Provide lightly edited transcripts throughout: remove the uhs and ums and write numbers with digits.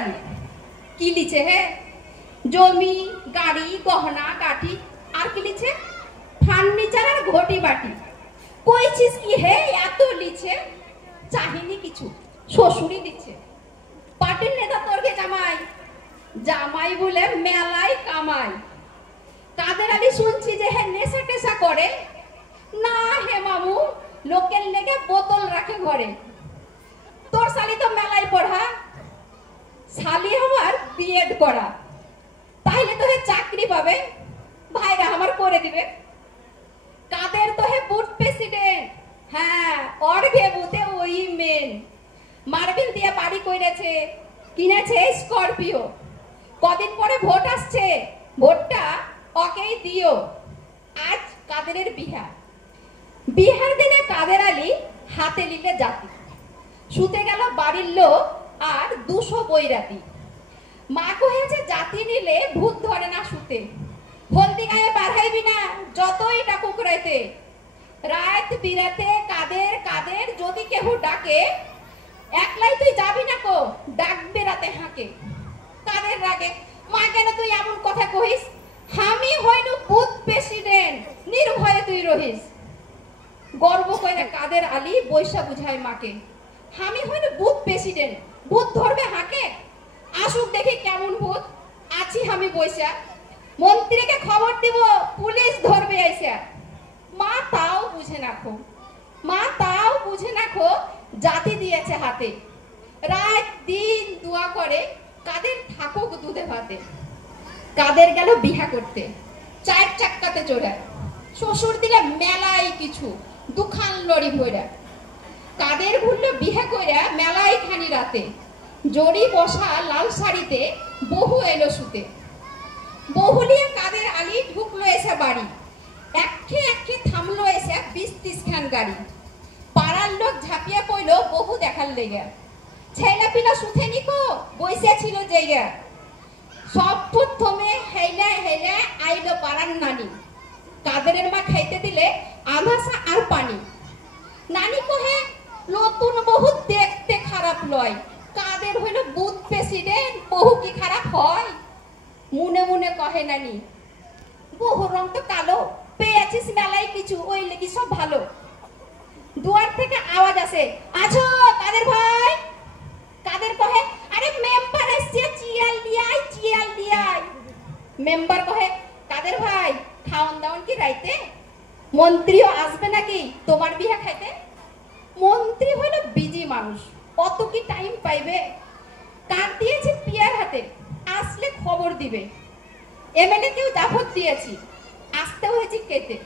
আলী কি লিছে হে জমি গাড়ি গহনা গাঠি আর কি লিছে ফার্নিচার আর ঘটি বাটি কইছিস কি হে এত লিছে চাহিনি কিছু শ্বশুরই দিচ্ছে পার্টির নেতা তোরকে জামাই জামাই বলে মেলাই কামাই কাদের আলী শুনছি যে হে নেশা টেশা করে না হে মামু লোকের লেগে বোতল রাখে ঘরে তোর শালি তো মেলাই পড়া শালি আমার বিএড করা তাইলে তো হে চাকরি পাবে ভাইরা আমার করে দিবে কাদের তো হে বুথ প্রেসিডেন্ট হ্যাঁ অর্ঘে বুথে ওই মেন মার্বেল দিয়ে বাড়ি কইরেছে কিনেছে স্করপিও কদিন পরে ভোট আসছে ভোটটা ওকেই দিও আজ কাদেরের বিহার দিনে কাদের আলী হাতে নিলে জাতি শুতে গেল বাড়ির লোক আর 200 বৈরাতি মা কহেছে জাতি নিলে ভূত ধরে না শুতে হলদি গায়ে বাড়াইবি না যতই ডাকুক রাইতে রাত বিরাতে কাদের কাদের যদি কেহ ডাকে একলাই তুই যাবি না কো ডাকবে রাতে হাঁকে কাদের রাগে মা কেন তুই এমন কথা কহিস আমি হইনু বুথ প্রেসিডেন্ট নির্ভয়ে তুই রহিস গর্ব কইরা কাদের আলী বৈশা বুঝায় মাকে আমি হইনু বুথ প্রেসিডেন্ট ভূত ধরবে হাঁকে আসুক দেখি কেমন ভূত আছি আমি বৈশা মন্ত্রীকে খবর দিব পুলিশ ধরবে আইসা মা তাও বুঝে নাখো জাতি দিয়েছে হাতে রাত দিন দোয়া করে কাদের থাকুক দুধে ভাতে কাদের গেল বিহা করতে 4 চাক্কাতে চড়ে শ্বশুর দিলে মেলাই কিছু দুখান লড়ি ভইরা কাদের ঘুরল বিহা কইরা মেলাই খানি রাতে জড়ি বসা লাল শাড়িতে বহু এলো শুতে বহুলিয়া কাদের আলী ঢুকলো এসে বাড়ি একে থামলো এসে 20-30 খান গাড়ি পাড়ার লোক ঝাঁপিয়ে পড়লো বহু দেখার লেগে ছেলে পিলা সুথে নিকো বইসে ছিল জায়গা সব থমে হেলে আইলো পাড়ার নানি কাদেরের মা খাইতে দিলে আধাসা আর পানি নানি কহে নতুন বহু দেখতে খারাপ লয় কাদের হইল বুথ প্রেসিডেন্ট বহু কি খারাপ হয় মনে মনে কহে নানি বহু রং তো কালো পেয়েছিস মেলাই কিছু ওই লেগে সব ভালো দুয়ার থেকে আওয়াজ আসে আছো কাদের ভাই কাদের কহে আরে মেম্বার এসে চিয়াল দিয়াই মেম্বার কহে কাদের ভাই খাওন দাওন কি রাইতে মন্ত্রীও আসবে নাকি তোমার বিয়া খাইতে মন্ত্রী হলো বিজি মানুষ অত কি টাইম পাইবে কার দিয়েছে পিয়ার হাতে আসলে খবর দিবে এমএলএ কেউ দাফত দিয়েছি আসতে হয়েছে কেতে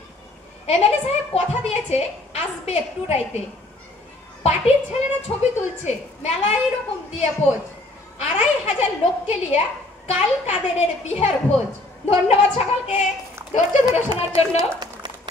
এমএলএ সাহেব কথা দিয়েছে আসবে একটু রাইতে পার্টির ছেলেরা ছবি তুলছে মেলায় এরকম দিয়ে পোজ 2500 লোককে লিয়া কাল কাদেরের বিহার ভোজ ধন্যবাদ সকলকে ধৈর্য ধরে শোনার জন্য।